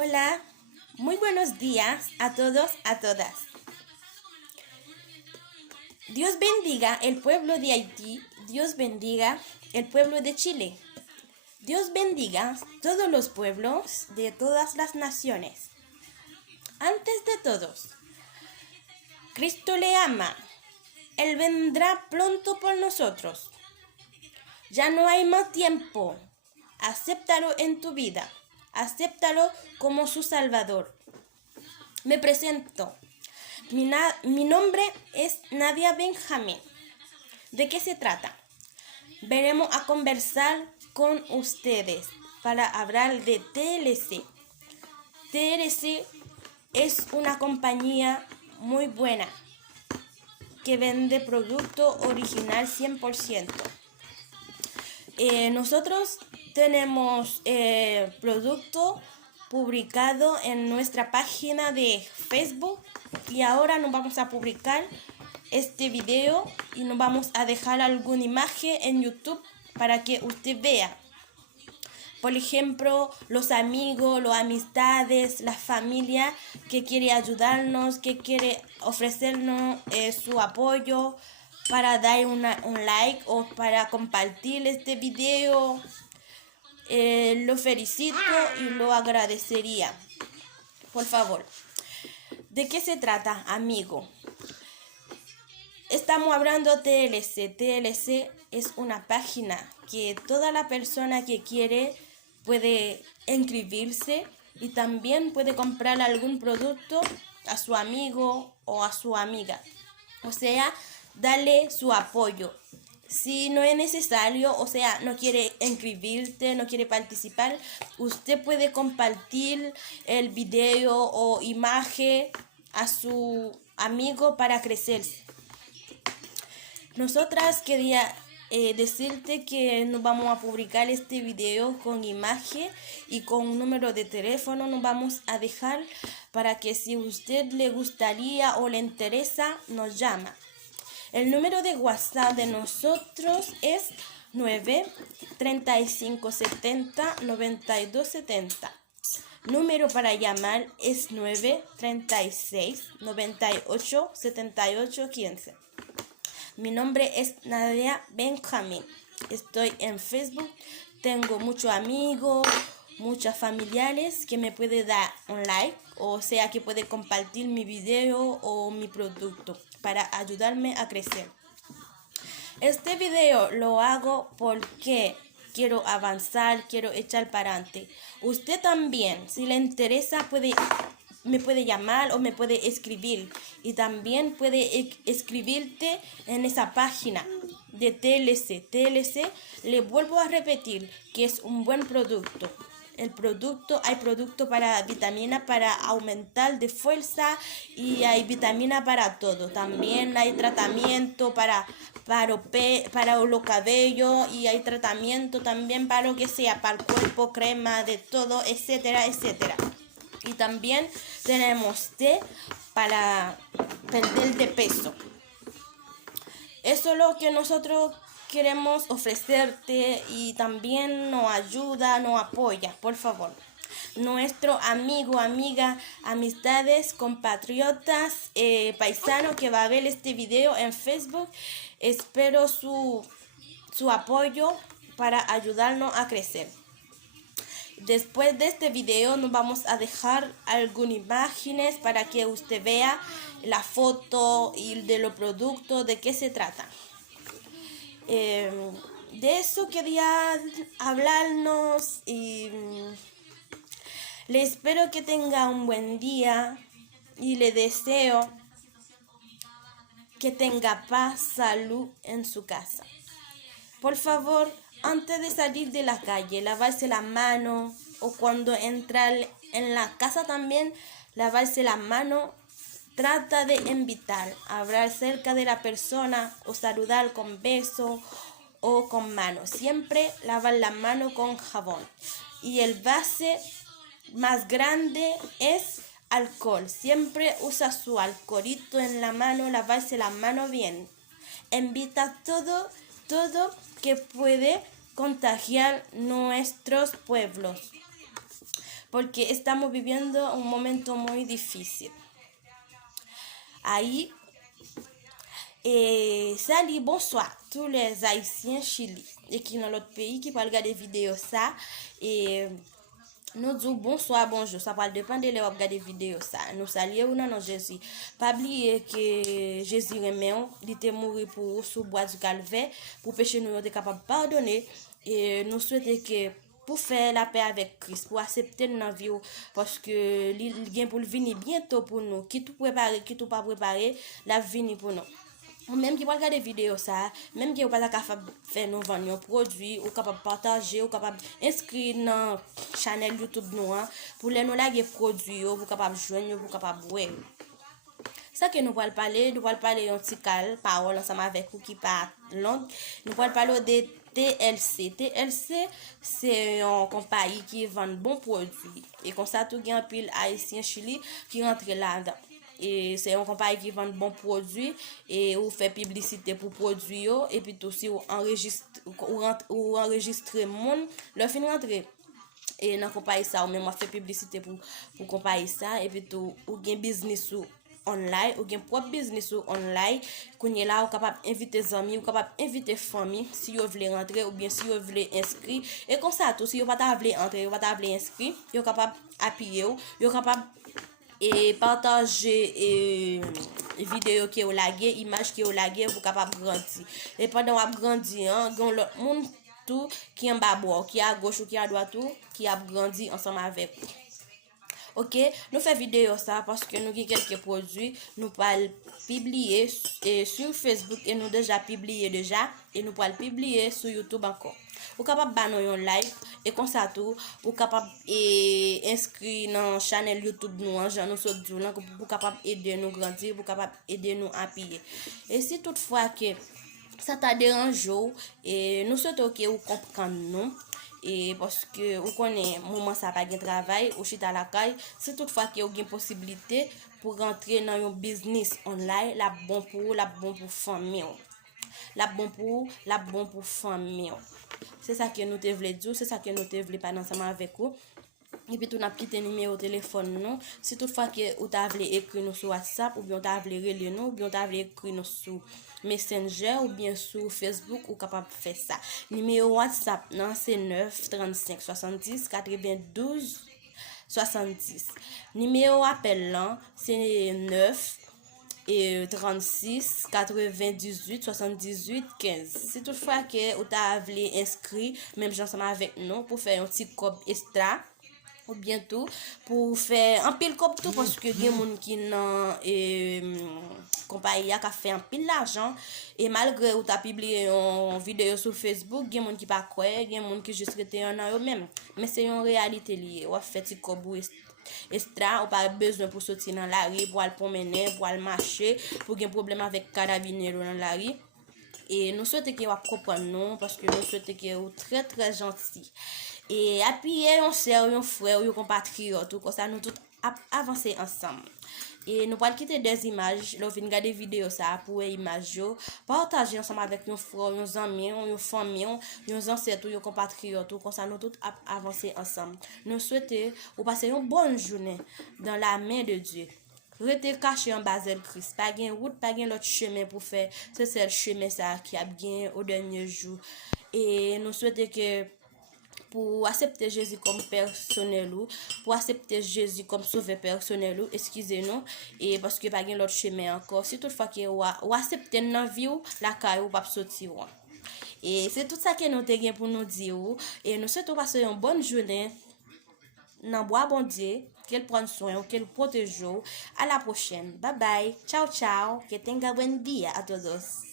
Hola, muy buenos días a todos, a todas. Dios bendiga el pueblo de Haití, Dios bendiga el pueblo de Chile. Dios bendiga todos los pueblos de todas las naciones. Antes de todos, Cristo le ama. Él vendrá pronto por nosotros. Ya no hay más tiempo. Acéptalo en tu vida. Acéptalo como su Salvador. Me presento. Mi nombre es Nadia Benjamín. ¿De qué se trata? Veremos a conversar con ustedes para hablar de TLC. TLC es una compañía muy buena que vende producto original 100%. Nosotros tenemos producto publicado en nuestra página de Facebook y ahora nos vamos a publicar este video y nos vamos a dejar alguna imagen en YouTube para que usted vea. Por ejemplo, los amigos, las amistades, la familia que quiere ayudarnos, que quiere ofrecernos su apoyo para dar un like o para compartir este video. Lo felicito y lo agradecería. Por favor. ¿De qué se trata, amigo? Estamos hablando de TLC. TLC es una página que toda la persona que quiere puede inscribirse y también puede comprar algún producto a su amigo o a su amiga. O sea, darle su apoyo. Si no es necesario, o sea, no quiere inscribirte, no quiere participar, usted puede compartir el video o imagen a su amigo para crecerse. Nosotras quería decirte que nos vamos a publicar este video con imagen y con un número de teléfono nos vamos a dejar para que si a usted le gustaría o le interesa, nos llama. El número de WhatsApp de nosotros es 9-3570-9270. Número para llamar es 9-36-98-78-15. Mi nombre es Nadia Benjamín. Estoy en Facebook. Tengo muchos amigos, muchos familiares que me pueden dar un like, o sea que puede compartir mi video o mi producto para ayudarme a crecer. Este video lo hago porque quiero avanzar, quiero echar para adelante. Usted también, si le interesa, me puede llamar o me puede escribir. Y también puede escribirte en esa página de TLC. TLC, le vuelvo a repetir que es un buen producto. Hay producto para vitamina para aumentar de fuerza y hay vitamina para todo. También hay tratamiento para los cabellos y hay tratamiento también para lo que sea, para el cuerpo, crema, de todo, etcétera, etcétera. Y también tenemos té para perder de peso. Eso es lo que nosotros queremos ofrecerte y también nos ayuda, nos apoya, por favor. Nuestro amigo, amiga, amistades, compatriotas, paisanos que va a ver este video en Facebook, espero su apoyo para ayudarnos a crecer. Después de este video nos vamos a dejar algunas imágenes para que usted vea la foto y de los productos, de qué se trata. De eso quería hablarnos y le espero que tenga un buen día y le deseo que tenga paz, salud en su casa. Por favor, antes de salir de la calle, lavarse la mano o cuando entra en la casa también, lavarse la mano. Trata de invitar, hablar cerca de la persona o saludar con beso o con mano. Siempre lavar la mano con jabón. Y el base más grande es alcohol. Siempre usa su alcoholito en la mano, lavarse la mano bien. Evita todo que puede contagiar nuestros pueblos. porque estamos viviendo un momento muy difícil. Ahí, salut, bonsoir, tous les Haïtiens Chili et qui dans l'autre pays qui peuvent regarder vidéo ça et nous disons bonsoir, bonjour, ça va dépendre de leur regarder vidéo ça. Nous saluons non Jésus. Pas oublier que Jésus remet, il était mort pour sous bois du calvaire pour pécher nous être capable de pardonner et nous souhaitons que pour faire la paix avec Christ, pour accepter notre vie, parce que il vient pour venir bientôt pour nous, qui tout préparé, qui tout pas préparé, la venir pour nous. Même qui va regarder vidéo ça, même qui pas capable faire nous vendre un produit, ou capable partager, ou capable inscrire dans chaîne YouTube nous pour les nous laguer produit, vous capable joindre, vous capable voir. Ça que nous allons parler un petit parole ensemble avec vous qui parle langue. Nous allons parler de TLC. TLC, c'est une compagnie qui vend bons produits. Et comme ça, tout gain pile haïtien Chili qui rentre là-dedans. Et c'est une compagnie qui vend bons produits et ou fait publicité pour produits et puis aussi ou enregistrer monde le fin rentrer et dans compagnie ça ou même fait publicité pour compagnie ça et puis tout ou gain business ou online ou gain propre business ou online qu'on est là ou capable inviter amis ou capable inviter famille si vous voulez rentrer ou bien si vous voulez inscrire et comme ça tout si vous pas voulez entrer vous pas voulez inscrire vous capable appuyer vous capable et partager vidéo qui est lagué image qui est lagué pour capable grandir et pendant qu'on grandi gon l'autre monde tout qui en bas bord qui à gauche ou qui à droite tout qui a grandi ensemble avec vous. OK, nous fait vidéo ça parce que nous avons quelques produits, nous allons publier sur Facebook et nous déjà publié déjà et nous allons publier sur YouTube encore. Vous capable banner un like et comme ça tout, vous capable inscrire dans la chaîne YouTube nous en nous sommes pour capable aider nous grandir, pour capable aider nous à appuyer. Et si toutefois que ça t'a dérangé et nous souhaitons que vous compreniez nous et parce que vous connaissez moment ça pas de travail ou chita la caille c'est toutefois que vous avez une possibilité pour rentrer dans un business online la bon pour famille la bon pour famille c'est ça que nous te voulons dire c'est ça que nous te voulons parler ensemble avec vous. Et puis tout n'a petit numéro de téléphone non si toutefois que vous avez écrit nous sur WhatsApp ou bien vous avez relé nous ou bien vous avez écrit nous sur Messenger ou bien sur Facebook ou capable faire ça numéro WhatsApp non c'est 9 35 70 92 70 numéro appel là c'est 9 et 36 98 78 15 si toutefois que vous avez inscrit même ensemble avec nous pour faire un petit code extra ou bientôt pour faire un pile comme tout parce que des gens qui dans compagnie a fait un pile l'argent et malgré ou t'as publié une vidéo sur Facebook des gens qui pas croire des gens qui juste rester en eux même mais c'est une réalité liée ou fait petit comme extra ou pas besoin pour sortir dans la rue pour aller promener pour aller marcher pour un problème avec carabinieri dans la rue. Et nous souhaitons que vous compreniez nous parce que nous souhaitons que vous très très gentil et appuyer on sœur un frère un compatriote tout comme ça nous tous avancer ensemble et nous allons quitter des images nous venir regarder vidéo ça pour image partager ensemble avec nos frères nos amis nos familles nos ancêtres nos compatriotes tout comme ça nous tous avancer ensemble nous souhaitons vous passer une bonne journée dans la main de Dieu. Restez caché en bas de Christ. Pas de route, pas de l'autre chemin pour faire. C'est le chemin ça qui a bien au dernier jour. Et nous souhaitons que pour accepter Jésus comme personnel ou pour accepter Jésus comme sauveur personnel ou excusez-nous et parce que pas de l'autre chemin encore. Si toutefois que ou accepter dans vie ou la caille ou pas sortir. Et c'est tout ça que nous avons pour nous dire. Et nous souhaitons passer une bonne journée. Nan bois bon Dieu, qu'elle prenne soin, qu'elle protège. À la prochaine. Bye bye. Ciao ciao. Que tenga buen día a todos.